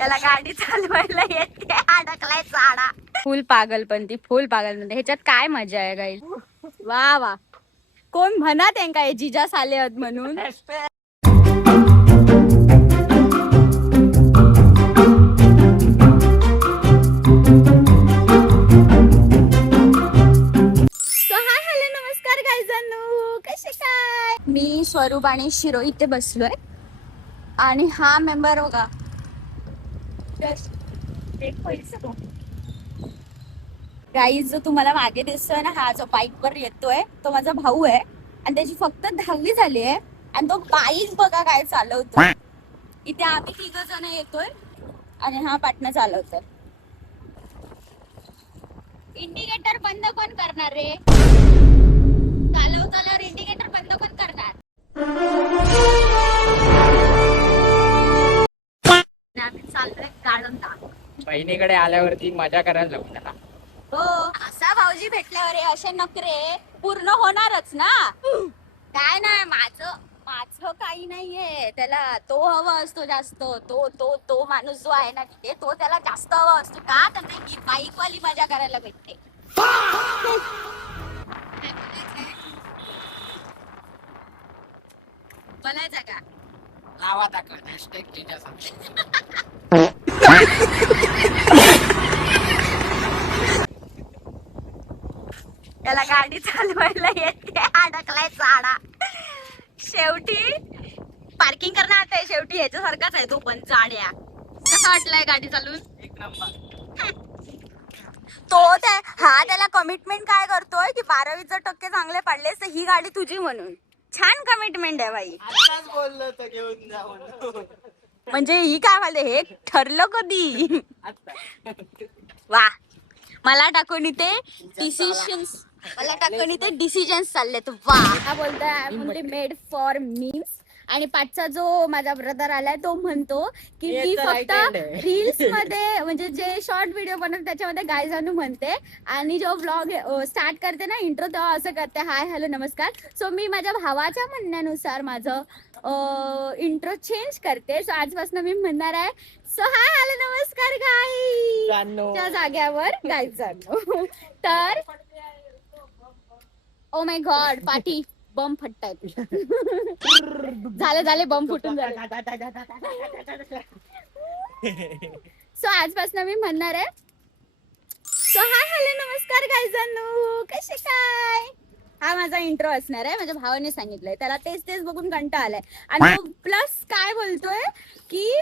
याला गाडी चालवायला येते, अडकलाय चाडा. फुल पागलपंती, फुल पागलपंती. ह्याच्यात काय मजा आहे गाईस. वा वा, कोण म्हणत आहे का जिजा साले आहेत म्हणून. नमस्कार गाईजांनो, कसे काय. मी स्वरूप आणि शिरो इथे बसलोय आणि हा मेंबर बघा. गाईज जो तुम्हाला मागे दिसतोय ना, हा जो बाईक वर येतोय तो माझा भाऊ आहे आणि त्याची फक्त 10वी झाली आहे आणि तो बाईक बघा काय चालवतोय. इथे आम्ही 3 जण येतोय आणि हा पाटणा चालवतोय. इंडिकेटर बंद कोण करणार रे. चालवताना इंडिकेटर बंद कोण करणार. आम्ही चाललोय गार्डनला. बहिणीकडे आल्यावरती मजा करायला जाऊ त्याला. हो, असा भाऊजी भेटल्यावर असे नखरे पूर्ण होणारच ना. काय नाही, माझं काही नाहीये. त्याला तो हवा असतो जास्त. तो तो तो माणूस जो आहे ना तिथे, तो त्याला जास्त हवा असतो. का तर ही बाईक वाली मजा करायला भेटते. बोलायचं का. लावा दाखल हॅशटॅग जिजासाठी. त्याला गाडी चालवायला येते, अडकलाय चाडा. शेवटी पार्किंग करणार आहे. शेवटी याच्यासारखाच आहे तो पण चाड्या. कसा वाटलाय गाडी चालवून. एक नंबर. तो हा त्याला कमिटमेंट काय करतोय की 12वीचे टक्के चांगले पडलेस तर ही गाडी तुझी म्हणून. छान कमिटमेंट आहे बाई. आताच बोललो तर घेऊन जाऊन. म्हणजे ही काय म्हणते, हे ठरलं कधी. वा, मला टाकून इथे डिसिजन्स चाललेत. वा बोलतोय मेड फॉर मीम्स. आणि पाचचा जो माझा ब्रदर आलाय तो म्हणतो की मी फक्त रील्स मध्ये म्हणजे जे शॉर्ट व्हिडिओ बनवते त्याच्यामध्ये गायजानू म्हणते आणि जो ब्लॉग स्टार्ट करते ना इंट्रो तेव्हा असं करते, हाय हॅलो नमस्कार. सो मी माझ्या भावाच्या म्हणण्यानुसार माझं इंट्रो चेंज करते. सो आजपासून मी म्हणणार आहे, सो हाय हॅलो नमस्कार गाईच्या जाग्यावर गायजानू. तर ओ माय गॉड, पार्टी बम फटतायत. झाले बम फुटून झाले. सो आजपासून मी म्हणणार आहे, सो हाय हॅलो नमस्कार गाईजानू, कसे काय. हा माझा इंट्रो असणार आहे. माझ्या भावाने सांगितलंय, त्याला तेच बघून कंटाळा आलाय. आणि प्लस काय बोलतोय की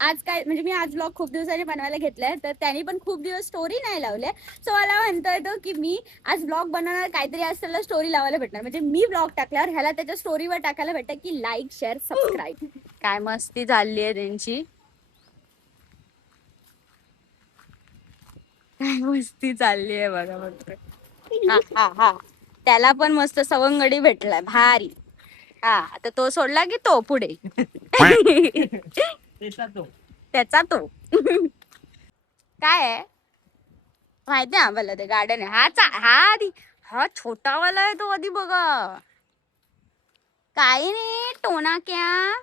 आज काय म्हणजे मी आज ब्लॉग खूप दिवसांनी बनवायला घेतलाय, तर त्यांनी पण खूप दिवस स्टोरी नाही लावले. सो मला म्हणतोय तो की मी आज ब्लॉग बनवणार, काहीतरी असं स्टोरी लावायला भेटणार. म्हणजे मी ब्लॉग टाकल्यावर ह्याला त्याच्या स्टोरीवर टाकायला भेटत की लाईक शेअर सबस्क्राईब. काय मस्ती चालली आहे त्यांची, काय मस्ती चालली आहे बघा बघ. हा त्याला पण मस्त सवंगडी भेटलाय भारी. हा आता तो सोडला की तो पुढे. त्याचा तो काय आहे माहिती आहे आम्हाला. ते गार्डन आहे हा छोटावाला आहे तो. आधी बघा काही नाही. टोना क्या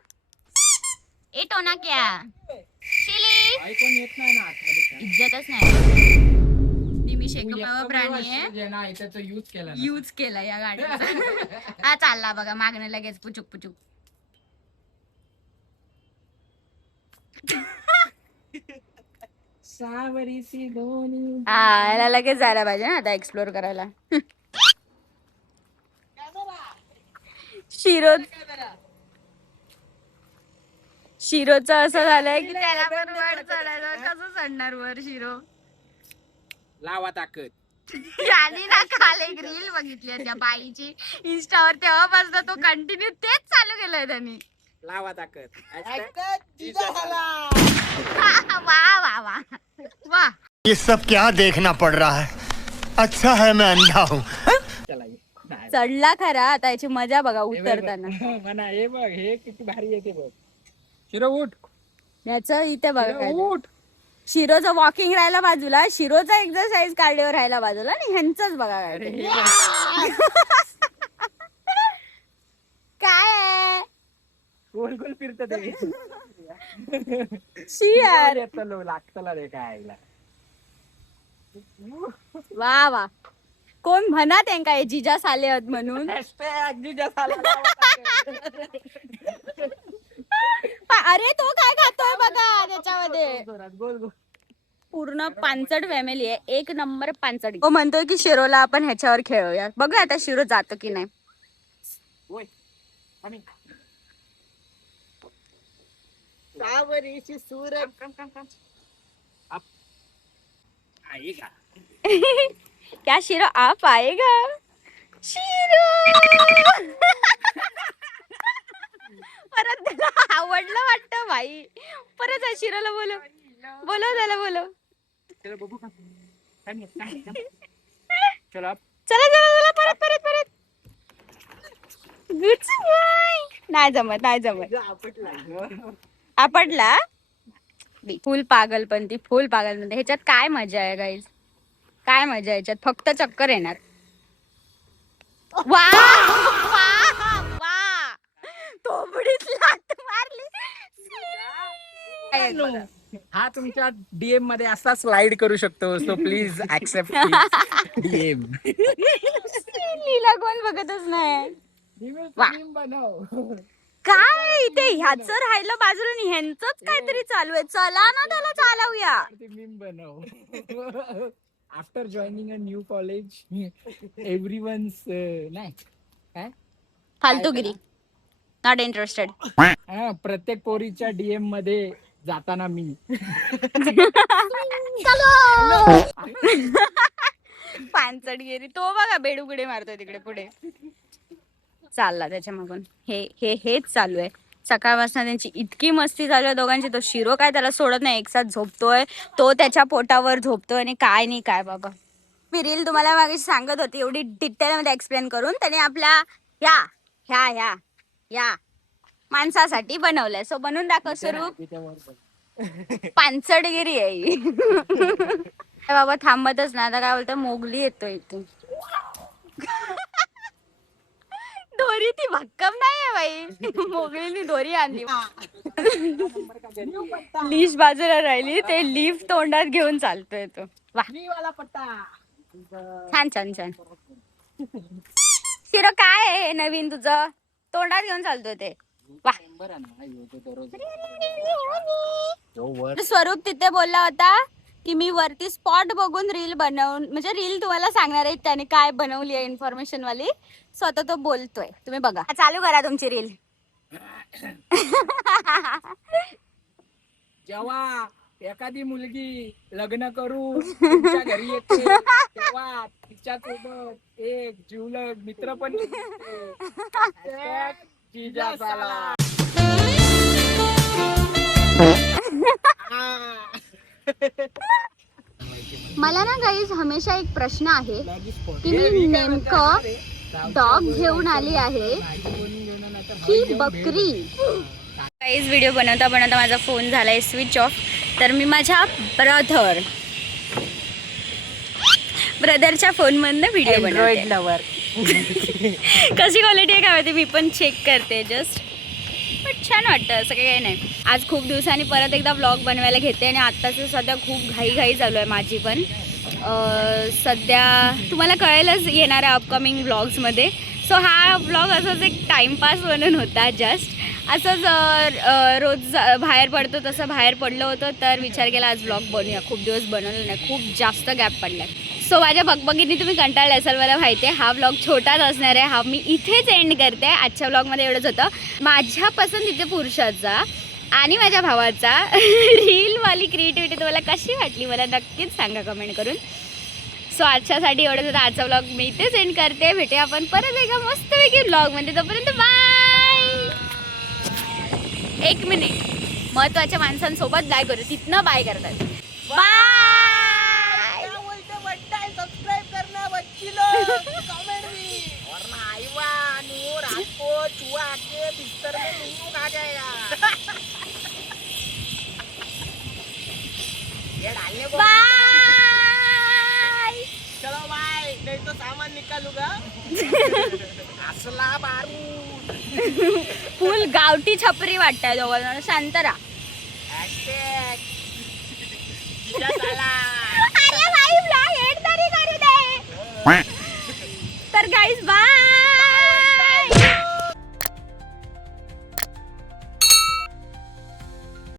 इज्जतच नाही. मी शेकोबावा प्राणी आहे, यूज केला या गाडीचा. हा चालला बघा मागणं लगेच पुचुक. याला लगेच जायला पाहिजे ना आता एक्सप्लोर करायला. शिरोच असं झालंय की त्याला पण वर चढायचं. कसं चढणार वर शिरो. लावा ताकद. आणि ना काल एक रील बघितली त्या बाईची इंस्टावर, तेव्हापासून तो कंटिन्यू तेच चालू केलंय त्यांनी. लावा ताकद. वा ये सब क्या देखना पड़ रहा है. अच्छा है मैं अंधा हूँ. चढला खरा. आता याची मजा बघा उतरताना. म्हणा हे बघ, हे किती भारी येते बघ. शिरो उठ. याच इथे बघा उठ. शिरोचं वॉकिंग राहायला बाजूला, शिरोचा एक्सरसाइज कार्डिओ राहायला बाजूला आणि ह्यांचंच बघा काय गोल फिरत. शी यार. लागतला रे काय वा वा. कोण म्हणा त्यांका हे जिजा साले आहेत म्हणून. अरे तो काय खातोय बघा त्याच्यामध्ये. पूर्ण पानचट फॅमिली आहे. एक नंबर पानचट. तो म्हणतोय की शिरोला आपण ह्याच्यावर खेळूया. बघूया आता शिरो जातो की नाही. क्या शिरो आप आएगा शिरो. परत त्याला आवडलं वाटतं भाई. परत शिरोला बोलव त्याला बोलव. चला चला परत परत परत. गुड नाही जमत आपटला. फुल पागलपंती ह्याच्यात काय मजा आहे गाईज. काय मजा आहे ह्याच्यात. फक्त चक्कर येणार. वा तोबडीत लाथ मारली. हा तुमच्या डीएम मध्ये असा स्लाइड करू शकतो. So please accept DM. Leela कोण बघतच नाही. बनव. काय इथे ह्याच राहिलं बाजूला आणि ह्यांचंच काहीतरी चालू आहे. चला ना त्याला चालवूया. मीम बनव. After joining a new college everyone's नाही काय फालतूगिरी. Not interested. प्रत्येक पोरीच्या डीएम मध्ये जाताना मी. पानचटगिरी. तो बघा बेडुकडे मारतोय तिकडे पुढे. चालला त्याच्या मागून. हेच चालू आहे सकाळपासून. त्यांची इतकी मस्ती चालू आहे दोघांची. तो शिरो काय त्याला सोडत नाही. एक साथ झोपतोय तो त्याच्या पोटावर झोपतोय आणि काय नाही काय बाबा. मी रील तुम्हाला मागे सांगत होती एवढी डिटेल मध्ये एक्सप्लेन करून. त्याने आपल्या या माणसासाठी बनवलंय. सो बनवून दाखव स्वरूप. पानचटगिरी आहे ही. बाबा थांबतच ना. आता काय बोलतो मोगली येतो इथून. दोरी ती भक्कम नाही बाई. मोगलीनी दोरी आणली. लीश बाजूला राहिली. ते लीफ तोंडात घेऊन चालतोय तो. वा छान. शिरो काय आहे नवीन तुझं. तोंडात घेऊन चालतोय ते. वा. स्वरूप तिथे बोलला होता की मी वरती स्पॉट बघून रील बनवून म्हणजे रील तुम्हाला सांगणार आहे त्याने काय बनवली आहे इन्फॉर्मेशन वाली. स्वतः तो बोलतोय. तुम्ही बघा. चालू करा तुमची रील. जेव्हा एखादी मुलगी लग्न करू तुमच्या घरी येते तेव्हा तिच्या सोबत एक जीवलग मित्र पण मला ना गाईज हमेशा एक प्रश्न आहे की मी नेमकं डॉग घेऊन आली आहे की बकरी. गाईज व्हिडिओ बनवता माझा फोन झालाय स्विच ऑफ. तर मी माझ्या ब्रदरच्या फोन मधनं व्हिडिओ बनवते. लवर कशी क्वालिटी आहे काय माहिती. मी पण चेक करते जस्ट. बट छान वाटतं. असं काही नाही. आज खूप दिवसांनी परत एकदा व्लॉग बनवायला घेते आणि आत्ताचं सध्या खूप घाई चालू आहे माझी पण. सध्या तुम्हाला कळेलच येणाऱ्या अपकमिंग व्लॉग्समध्ये. सो हा व्लॉग असाच एक टाइमपास म्हणून होता. जस्ट असंच रोज बाहेर पडतो तसं बाहेर पडलं होतं. तर विचार केला आज व्लॉग बनवूया. खूप दिवस बनवलं नाही. खूप जास्त गॅप पडला आहे. सो माझ्या बगबगीने तुम्ही कंटाळले असाल मला माहिती आहे. हा व्लॉग छोटाच असणार आहे. हा मी इथेच एंड करते. आजच्या व्लॉगमध्ये एवढंच होतं. माझ्या पसंतीचे पुरुषाचा आणि माझ्या भावाचा रीलवाली क्रिएटिव्हिटी तुम्हाला कशी वाटली मला नक्कीच सांगा कमेंट करून. सो आजच्यासाठी एवढंच होतं. आजचा व्लॉग मी इथेच एंड करते. भेटूया आपण परत एका मस्तपैकी व्लॉगमध्ये. तोपर्यंत बाय. एक मिनिट महत्वाच्या माणसांसोबत बाय करू. तिथनं बाय करतात. बाय. सब्सक्राइब करना बच्ची लोग कमेंट भी वरना आईवा नूर आपको चूहा के बिस्तर में लूंगू खा जाएगा. ये डालने को बाय. चलो बाय नहीं तो सामान निकालूंगा. असला बारूद. फुल गावठी छपरी वाटतंय दोघांना. शांत राहा. Hashtag. जिजा साला. अरे भाई ब्लॉग एंड तरी करू दे. तर गाईज बाय.